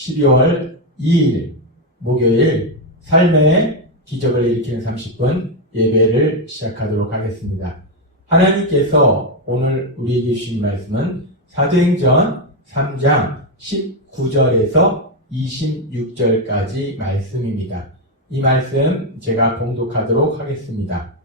12월 2일 목요일 삶의 기적을 일으키는 30분 예배를 시작하도록 하겠습니다. 하나님께서 오늘 우리에게 주신 말씀은 사도행전 3장 19절에서 26절까지 말씀입니다. 이 말씀 제가 봉독하도록 하겠습니다.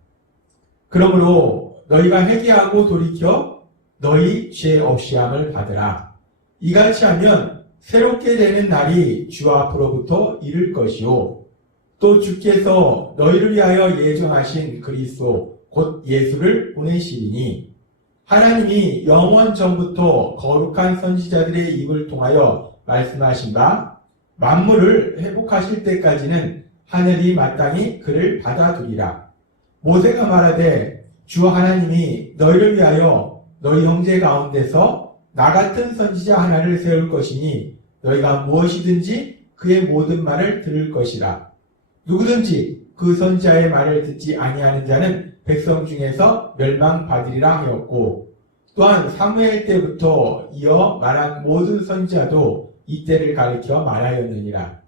그러므로 너희가 회개하고 돌이켜 너희 죄 없이함을 받으라. 이같이 하면 새롭게 되는 날이 주 앞으로부터 이를 것이요 또 주께서 너희를 위하여 예정하신 그리스도 곧 예수를 보내시리니 하나님이 영원 전부터 거룩한 선지자들의 입을 통하여 말씀하신 바 만물을 회복하실 때까지는 하늘이 마땅히 그를 받아두리라. 모세가 말하되 주 하나님이 너희를 위하여 너희 형제 가운데서 나 같은 선지자 하나를 세울 것이니 너희가 무엇이든지 그의 모든 말을 들을 것이라. 누구든지 그 선지자의 말을 듣지 아니하는 자는 백성 중에서 멸망받으리라 하였고 또한 사무엘 때부터 이어 말한 모든 선지자도 이때를 가리켜 말하였느니라.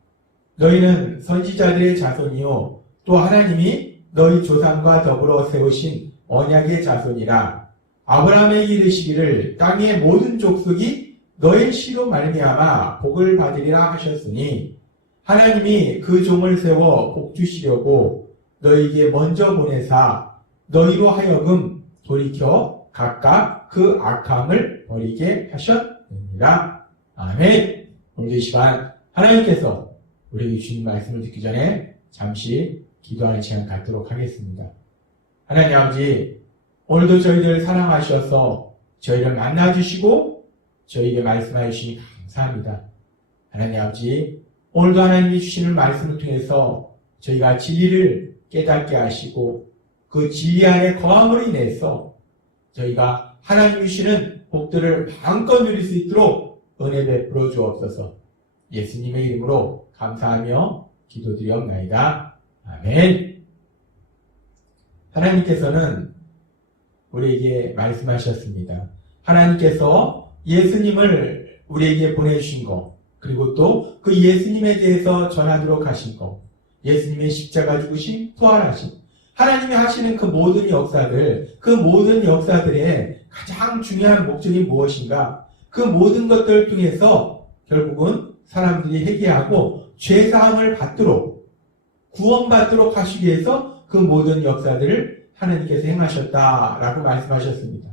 너희는 선지자들의 자손이요 또 하나님이 너희 조상과 더불어 세우신 언약의 자손이라. 아브라함에게 이르시기를 땅의 모든 족속이 너의 씨로 말미암아 복을 받으리라 하셨으니 하나님이 그 종을 세워 복 주시려고 너희에게 먼저 보내사 너희로 하여금 돌이켜 각각 그 악함을 버리게 하셨느니라. 아멘. 오늘 이 시간 하나님께서 우리에게 주신 말씀을 듣기 전에 잠시 기도하는 시간 갖도록 하겠습니다. 하나님 아버지, 오늘도 저희들 사랑하셔서 저희를 만나주시고 저희에게 말씀하여 주시니 감사합니다. 하나님 아버지, 오늘도 하나님이 주시는 말씀을 통해서 저희가 진리를 깨닫게 하시고 그 진리 안에 거함으로 인해서 저희가 하나님이 주시는 복들을 마음껏 누릴 수 있도록 은혜 베풀어 주옵소서. 예수님의 이름으로 감사하며 기도드리옵나이다. 아멘. 하나님께서는 우리에게 말씀하셨습니다. 하나님께서 예수님을 우리에게 보내주신 것, 그리고 또 그 예수님에 대해서 전하도록 하신 것, 예수님의 십자가 죽으심, 부활하심, 하나님이 하시는 그 모든 역사들, 그 모든 역사들의 가장 중요한 목적이 무엇인가? 그 모든 것들을 통해서 결국은 사람들이 회개하고 죄사함을 받도록, 구원받도록 하시기 위해서 그 모든 역사들을 하나님께서 행하셨다라고 말씀하셨습니다.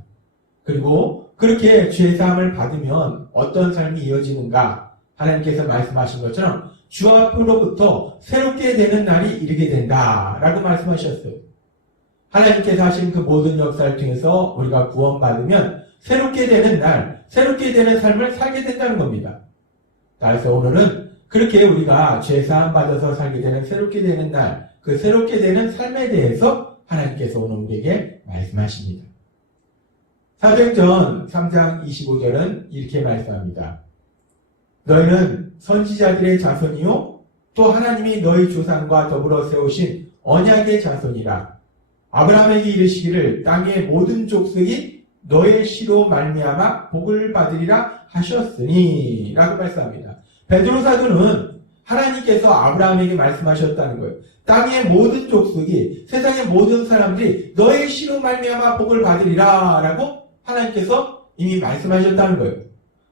그리고 그렇게 죄사함을 받으면 어떤 삶이 이어지는가? 하나님께서 말씀하신 것처럼 주 앞으로부터 새롭게 되는 날이 이르게 된다라고 말씀하셨어요. 하나님께서 하신 그 모든 역사를 통해서 우리가 구원받으면 새롭게 되는 날, 새롭게 되는 삶을 살게 된다는 겁니다. 그래서 오늘은 그렇게 우리가 죄사함 받아서 살게 되는 새롭게 되는 날, 그 새롭게 되는 삶에 대해서 하나님께서 오늘 우리에게 말씀하십니다. 사도행전 3장 25절은 이렇게 말씀합니다. 너희는 선지자들의 자손이요 또 하나님이 너희 조상과 더불어 세우신 언약의 자손이라. 아브라함에게 이르시기를 땅의 모든 족속이 너의 씨로 말미암아 복을 받으리라 하셨으니 라고 말씀합니다. 베드로 사도는 하나님께서 아브라함에게 말씀하셨다는 거예요. 땅의 모든 족속이, 세상의 모든 사람들이 너의 씨로 말미암아 복을 받으리라 라고 하나님께서 이미 말씀하셨다는 거예요.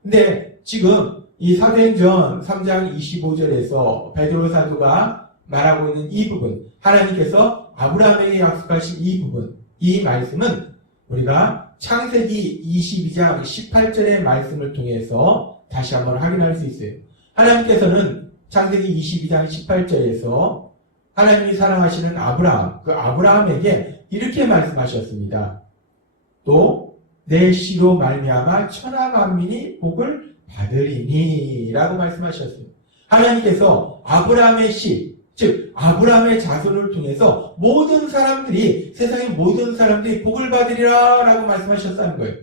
근데 지금 이 사도행전 3장 25절에서 베드로 사도가 말하고 있는 이 부분, 하나님께서 아브라함에게 약속하신 이 부분, 이 말씀은 우리가 창세기 22장 18절의 말씀을 통해서 다시 한번 확인할 수 있어요. 하나님께서는 창세기 22장 18절에서 하나님이 사랑하시는 아브라함, 그 아브라함에게 이렇게 말씀하셨습니다. 또 내 씨로 말미암아 천하 만민이 복을 받으리니 라고 말씀하셨어요. 하나님께서 아브라함의 씨, 즉 아브라함의 자손을 통해서 모든 사람들이, 세상의 모든 사람들이 복을 받으리라 라고 말씀하셨다는 거예요.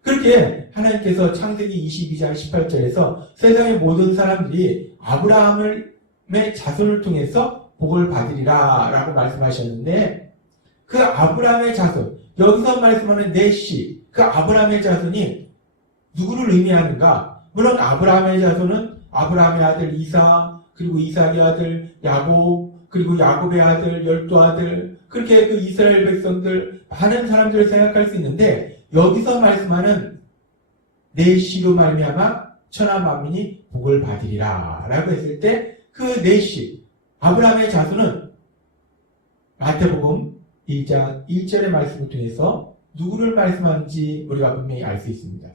그렇게 하나님께서 창세기 22장 18절에서 세상의 모든 사람들이 아브라함의 자손을 통해서 복을 받으리라 라고 말씀하셨는데, 그 아브라함의 자손, 여기서 말씀하는 내 씨, 그 아브라함의 자손이 누구를 의미하는가? 물론 아브라함의 자손은 아브라함의 아들 이삭, 그리고 이삭의 아들 야곱, 그리고 야곱의 아들 12아들, 그렇게 그 이스라엘 백성들 많은 사람들을 생각할 수 있는데 여기서 말씀하는 내 씨로 말미암아 천하 만민이 복을 받으리라 라고 했을 때 그 내 씨, 아브라함의 자손은 마태복음 1장 1절의 말씀을 통해서 누구를 말씀하는지 우리가 분명히 알 수 있습니다.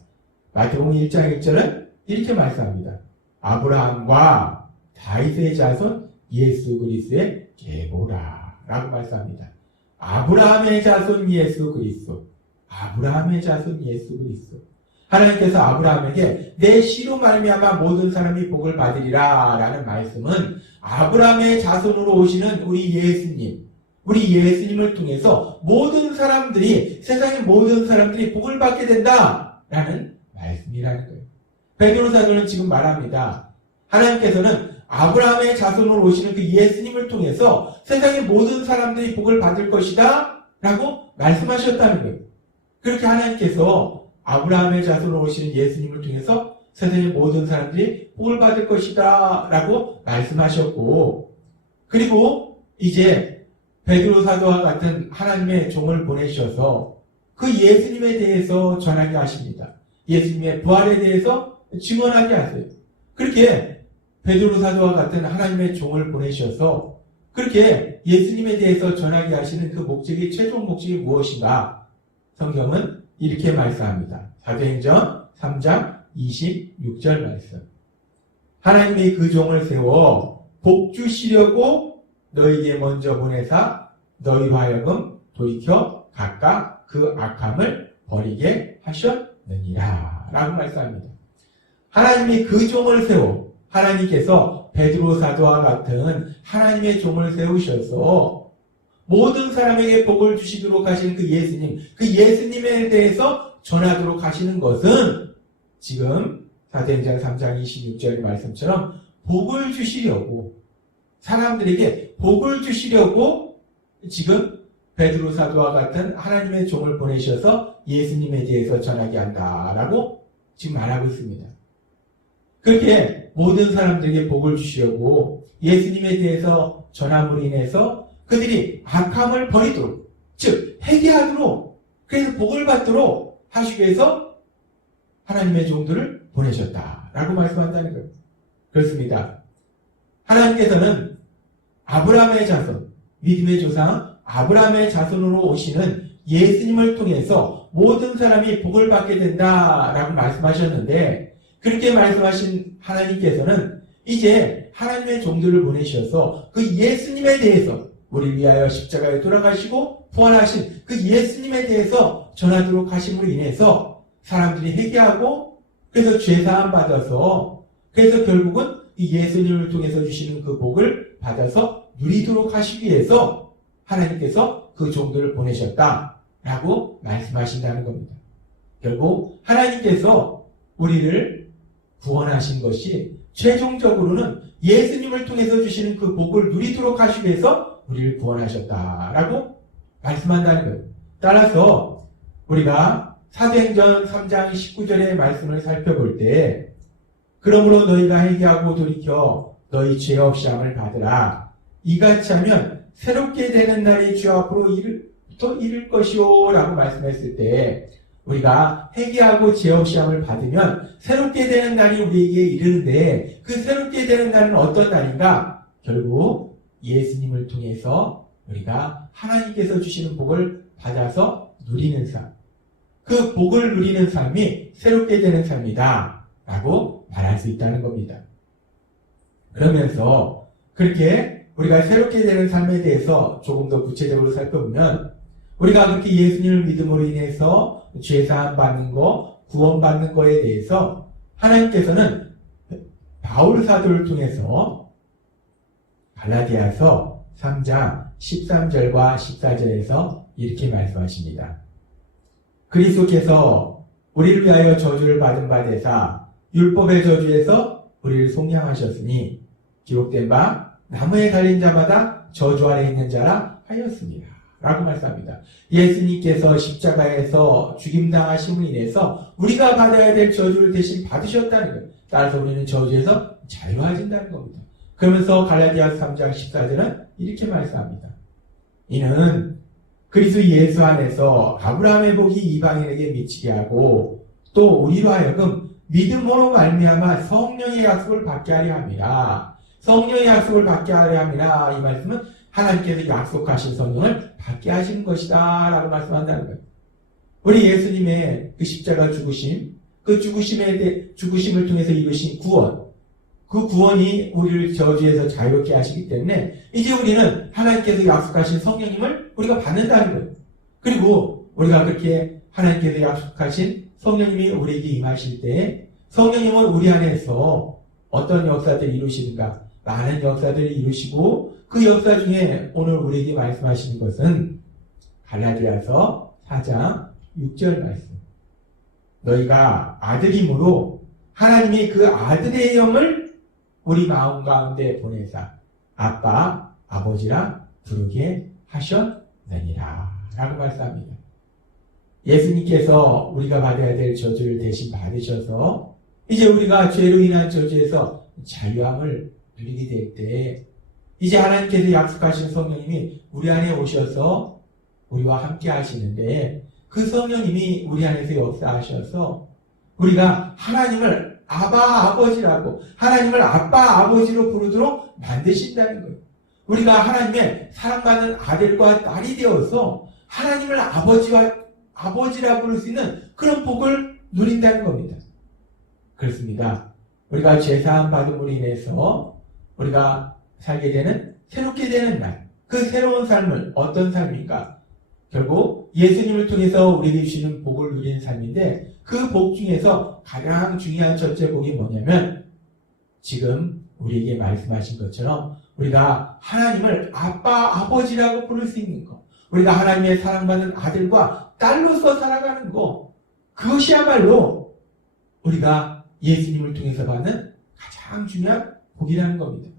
마태복음 1장 1절은 이렇게 말씀합니다. 아브라함과 다윗의 자손 예수 그리스도의 계보라 라고 말씀합니다. 아브라함의 자손 예수 그리스도, 아브라함의 자손 예수 그리스도. 하나님께서 아브라함에게 내 씨로 말미암아 모든 사람이 복을 받으리라 라는 말씀은 아브라함의 자손으로 오시는 우리 예수님을 통해서 모든 사람들이, 세상의 모든 사람들이 복을 받게 된다 라는 말씀이라는 거예요. 베드로 사도는 지금 말합니다. 하나님께서는 아브라함의 자손으로 오시는 그 예수님을 통해서 세상의 모든 사람들이 복을 받을 것이다 라고 말씀하셨다는 거예요. 그렇게 하나님께서 아브라함의 자손으로 오시는 예수님을 통해서 세상의 모든 사람들이 복을 받을 것이다 라고 말씀하셨고, 그리고 이제 베드로 사도와 같은 하나님의 종을 보내셔서 그 예수님에 대해서 전하게 하십니다. 예수님의 부활에 대해서 증언하게 하세요. 그렇게 베드로 사도와 같은 하나님의 종을 보내셔서 그렇게 예수님에 대해서 전하게 하시는 그 목적이, 최종 목적이 무엇인가? 성경은 이렇게 말씀합니다. 사도행전 3장 26절 말씀. 하나님이 그 종을 세워 복 주시려고 너희에게 먼저 보내사 너희와 하여금 돌이켜 각각 그 악함을 버리게 하셨느니라 라고 말씀합니다. 하나님이 그 종을 세워, 하나님께서 베드로 사도와 같은 하나님의 종을 세우셔서 모든 사람에게 복을 주시도록 하신 그 예수님, 그 예수님에 대해서 전하도록 하시는 것은 지금 사도행전 3장 26절 말씀처럼 복을 주시려고, 사람들에게 복을 주시려고 지금 베드로 사도와 같은 하나님의 종을 보내셔서 예수님에 대해서 전하게 한다라고 지금 말하고 있습니다. 그렇게 모든 사람들에게 복을 주시려고 예수님에 대해서 전함으로 인해서 그들이 악함을 버리도록, 즉 회개하도록, 그래서 복을 받도록 하시기 위해서 하나님의 종들을 보내셨다라고 말씀한다는 거예요. 그렇습니다. 하나님께서는 아브라함의 자손, 믿음의 조상 아브라함의 자손으로 오시는 예수님을 통해서 모든 사람이 복을 받게 된다라고 말씀하셨는데, 그렇게 말씀하신 하나님께서는 이제 하나님의 종들을 보내셔서 그 예수님에 대해서, 우리 위하여 십자가에 돌아가시고 부활하신 그 예수님에 대해서 전하도록 하심으로 인해서 사람들이 회개하고, 그래서 죄사함 받아서, 그래서 결국은 이 예수님을 통해서 주시는 그 복을 받아서 누리도록 하시기 위해서 하나님께서 그 종들을 보내셨다라고 말씀하신다는 겁니다. 결국 하나님께서 우리를 구원하신 것이 최종적으로는 예수님을 통해서 주시는 그 복을 누리도록 하시기 위해서 우리를 구원하셨다라고 말씀한다는 거예요. 따라서 우리가 사도행전 3장 19절의 말씀을 살펴볼 때, 그러므로 너희가 회개하고 돌이켜 너희 죄 없이 함을 받으라. 이같이 하면 새롭게 되는 날이 주 앞으로 이를 것이오 라고 말씀했을 때, 우리가 회개하고 죄 없이 함을 받으면 새롭게 되는 날이 우리에게 이르는데, 그 새롭게 되는 날은 어떤 날인가? 결국 예수님을 통해서 우리가 하나님께서 주시는 복을 받아서 누리는 삶, 그 복을 누리는 삶이 새롭게 되는 삶이다 라고 말할 수 있다는 겁니다. 그러면서 그렇게 우리가 새롭게 되는 삶에 대해서 조금 더 구체적으로 살펴보면, 우리가 그렇게 예수님을 믿음으로 인해서 죄사함 받는 거, 구원받는 거에 대해서 하나님께서는 바울 사도를 통해서 갈라디아서 3장 13절과 14절에서 이렇게 말씀하십니다. 그리스도께서 우리를 위하여 저주를 받은 바 되사 율법의 저주에서 우리를 속량하셨으니 기록된 바 나무에 달린 자마다 저주 아래 있는 자라 하였습니다 라고 말씀합니다. 예수님께서 십자가에서 죽임당하심으로 인해서 우리가 받아야 될 저주를 대신 받으셨다는 거예요. 따라서 우리는 저주에서 자유해진다는 겁니다. 그러면서 갈라디아서 3장 14절은 이렇게 말씀합니다. 이는 그리스도 예수 안에서 아브라함의 복이 이방인에게 미치게 하고 또 우리로 하여금 믿음으로 말미암아 성령의 약속을 받게 하려 함이라. 성령의 약속을 받게 하려 함이라. 이 말씀은 하나님께서 약속하신 성령을 받게 하시는 것이다 라고 말씀한다는 거예요. 우리 예수님의 그 십자가 죽으심, 그 죽으심을 통해서 이루신 구원, 그 구원이 우리를 저주에서 자유롭게 하시기 때문에 이제 우리는 하나님께서 약속하신 성령님을 우리가 받는다는 거예요. 그리고 우리가 그렇게 하나님께서 약속하신 성령님이 우리에게 임하실 때 성령님은 우리 안에서 어떤 역사들을 이루시는가? 많은 역사들을 이루시고 그 역사 중에 오늘 우리에게 말씀하시는 것은 갈라디아서 4장 6절 말씀. 너희가 아들임으로 하나님이 그 아들의 영을 우리 마음 가운데 보내사 아빠, 아버지라 부르게 하셨느니라 라고 말씀합니다. 예수님께서 우리가 받아야 될 저주를 대신 받으셔서 이제 우리가 죄로 인한 저주에서 자유함을 누리게 될 때 이제 하나님께서 약속하신 성령님이 우리 안에 오셔서 우리와 함께 하시는데 그 성령님이 우리 안에서 역사하셔서 우리가 하나님을 아바 아버지라고 하나님을 아빠 아버지로 부르도록 만드신다는 거예요. 우리가 하나님의 사랑받는 아들과 딸이 되어서 하나님을 아버지라 부를 수 있는 그런 복을 누린다는 겁니다. 그렇습니다. 우리가 죄사함 받음으로 인해서 우리가 살게 되는 새롭게 되는 날, 그 새로운 삶은 어떤 삶인가? 결국 예수님을 통해서 우리에게 주시는 복을 누리는 삶인데 그 복 중에서 가장 중요한 첫째 복이 뭐냐면 지금 우리에게 말씀하신 것처럼 우리가 하나님을 아빠, 아버지라고 부를 수 있는 것, 우리가 하나님의 사랑받는 아들과 딸로서 살아가는 것, 그것이야말로 우리가 예수님을 통해서 받는 가장 중요한 복이라는 겁니다.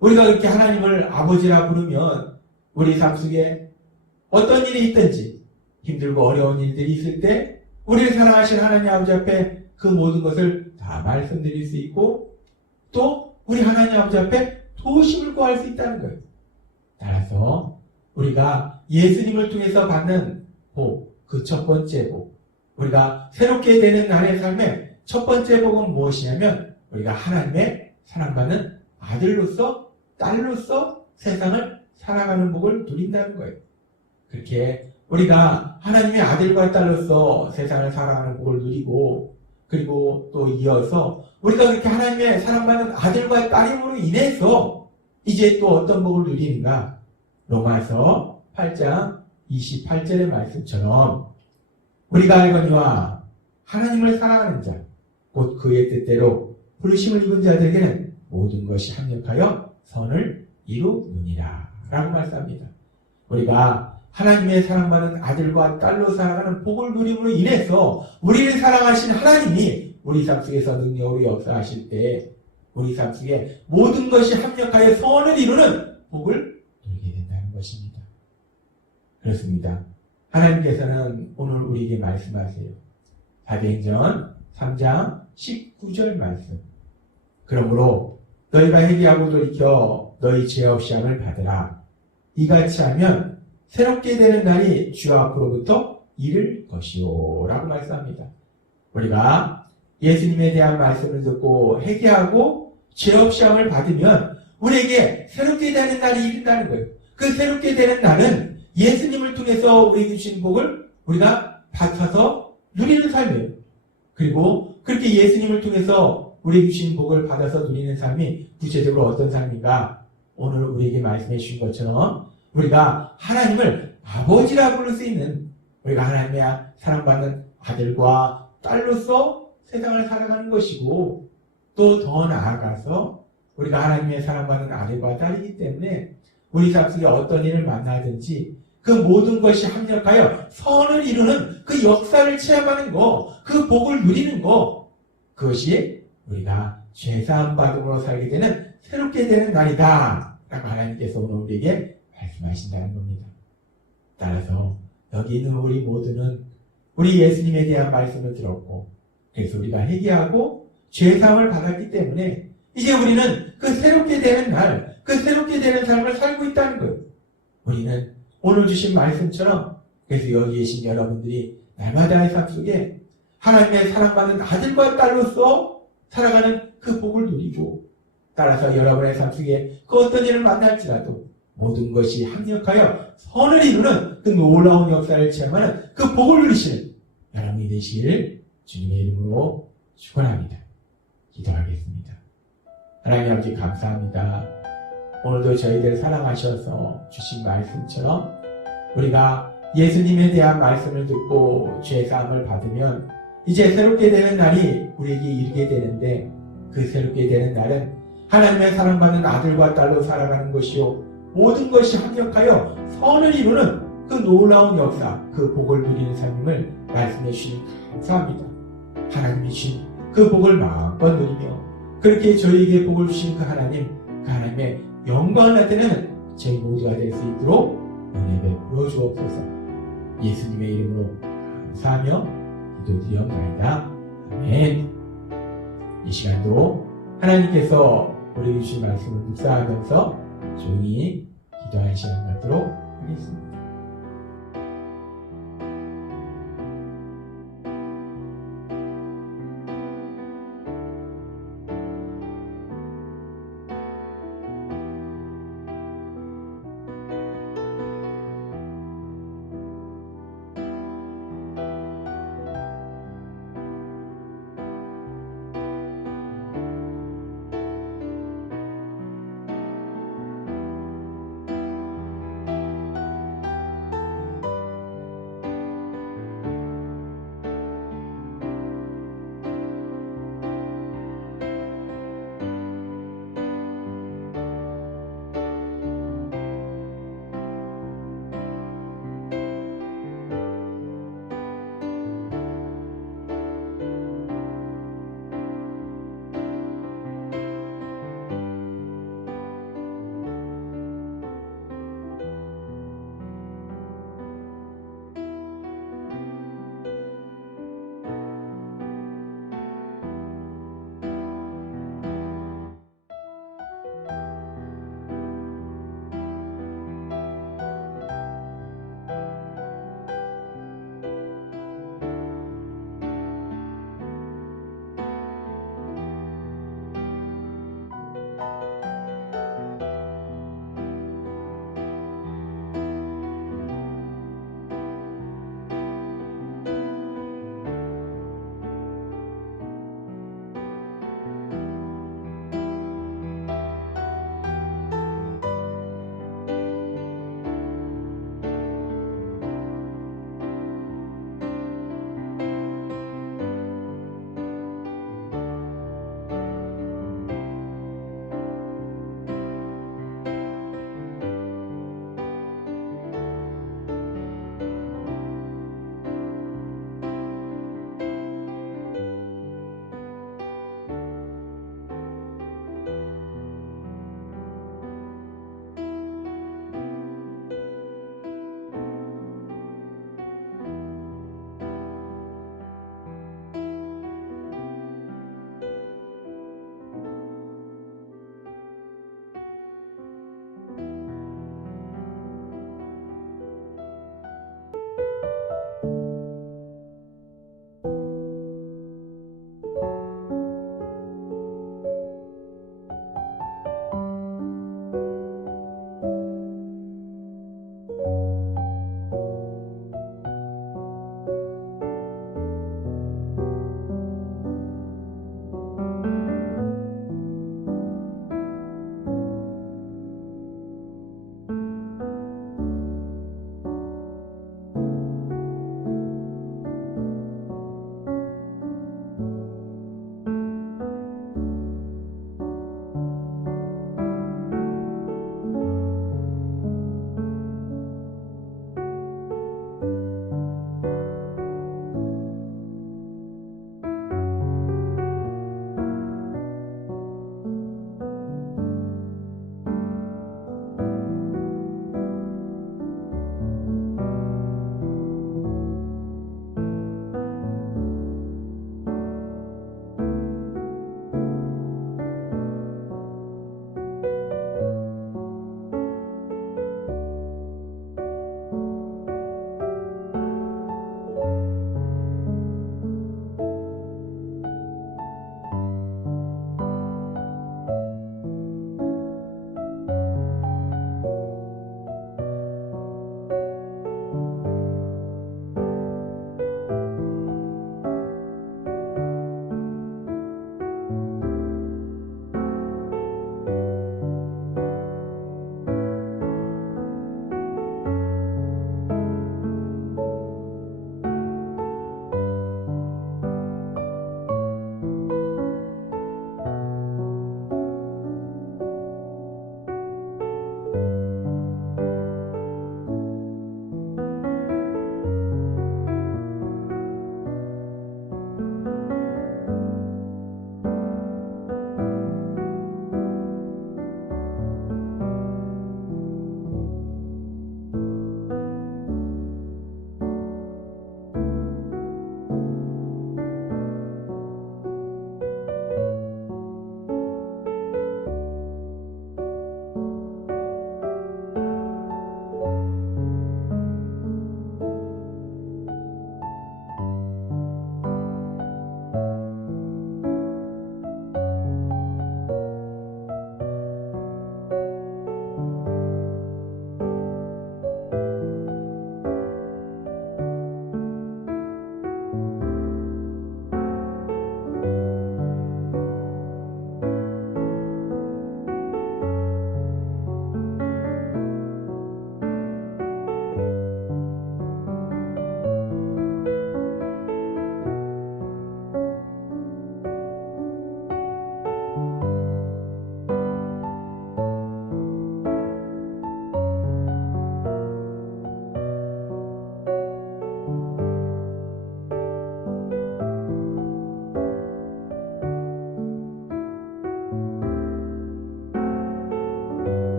우리가 그렇게 하나님을 아버지라 부르면 우리 삶 속에 어떤 일이 있든지 힘들고 어려운 일들이 있을 때 우리를 사랑하신 하나님 아버지 앞에 그 모든 것을 다 말씀드릴 수 있고 또 우리 하나님 아버지 앞에 도우심을 구할 수 있다는 거예요. 따라서 우리가 예수님을 통해서 받는 복, 그 첫 번째 복, 우리가 새롭게 되는 날의 삶의 첫 번째 복은 무엇이냐면 우리가 하나님의 사랑받는 아들로서 딸로서 세상을 살아가는 복을 누린다는 거예요. 그렇게 우리가 하나님의 아들과 딸로서 세상을 살아가는 복을 누리고 그리고 또 이어서 우리가 그렇게 하나님의 사랑받는 아들과 딸임으로 인해서 이제 또 어떤 복을 누리는가? 로마서 8장 28절의 말씀처럼 우리가 알거니와 하나님을 사랑하는 자, 곧 그의 뜻대로 부르심을 입은 자들에게는 모든 것이 합력하여 선을 이루느니라 라고 말씀합니다. 우리가 하나님의 사랑받는 아들과 딸로 살아가는 복을 누림으로 인해서 우리를 사랑하신 하나님이 우리 삶 속에서 능력으로 역사하실 때 우리 삶 속에 모든 것이 합력하여 선을 이루는 복을 누리게 된다는 것입니다. 그렇습니다. 하나님께서는 오늘 우리에게 말씀하세요. 사도행전 3장 19절 말씀. 그러므로 너희가 회개하고 돌이켜 너희 죄 없이 함을 받으라. 이같이 하면 새롭게 되는 날이 주 앞으로부터 이를 것이요 라고 말씀합니다. 우리가 예수님에 대한 말씀을 듣고 회개하고 죄 없이 함을 받으면 우리에게 새롭게 되는 날이 이른다는 거예요. 그 새롭게 되는 날은 예수님을 통해서 우리에게 주신 복을 우리가 받아서 누리는 삶이에요. 그리고 그렇게 예수님을 통해서 우리에게 주신 복을 받아서 누리는 삶이 구체적으로 어떤 삶인가? 오늘 우리에게 말씀해 주신 것처럼 우리가 하나님을 아버지라 부를 수 있는 우리가 하나님의 사랑받는 아들과 딸로서 세상을 살아가는 것이고 또 더 나아가서 우리가 하나님의 사랑받는 아들과 딸이기 때문에 우리 삶 속에 어떤 일을 만나든지 그 모든 것이 합력하여 선을 이루는 그 역사를 체험하는 것, 그 복을 누리는 것, 그것이 우리가 죄사함 받음으로 살게 되는 새롭게 되는 날이다 라고 하나님께서 오늘 우리에게 말씀하신다는 겁니다. 따라서 여기 있는 우리 모두는 우리 예수님에 대한 말씀을 들었고 그래서 우리가 회개하고 죄사함을 받았기 때문에 이제 우리는 그 새롭게 되는 날, 그 새롭게 되는 삶을 살고 있다는 거예요. 우리는 오늘 주신 말씀처럼 그래서 여기 계신 여러분들이 날마다의 삶 속에 하나님의 사랑받는 아들과 딸로서 살아가는 그 복을 누리고 따라서 여러분의 삶 속에 그 어떤 일을 만날지라도 모든 것이 합력하여 선을 이루는 그 놀라운 역사를 체험하는 그 복을 누리시는 여러분이 되시길 주님의 이름으로 축원합니다. 기도하겠습니다. 하나님 아버지 감사합니다. 오늘도 저희들 사랑하셔서 주신 말씀처럼 우리가 예수님에 대한 말씀을 듣고 죄 사함을 받으면 이제 새롭게 되는 날이 우리에게 이르게 되는데 그 새롭게 되는 날은 하나님의 사랑받는 아들과 딸로 살아가는 것이요 모든 것이 합력하여 선을 이루는 그 놀라운 역사, 그 복을 누리는 삶임을 말씀해 주시니 감사합니다. 하나님이 주신 그 복을 마음껏 누리며 그렇게 저희에게 복을 주신 그 하나님의 영광을 나타내는 저희 모두가 될 수 있도록 은혜 베풀어 주옵소서. 예수님의 이름으로 감사하며 기도드리옵나이다. 아멘. 이 시간도 하나님께서 우리 주신 말씀을 묵상하면서 조용히 기도하는 시간 갖도록 하겠습니다.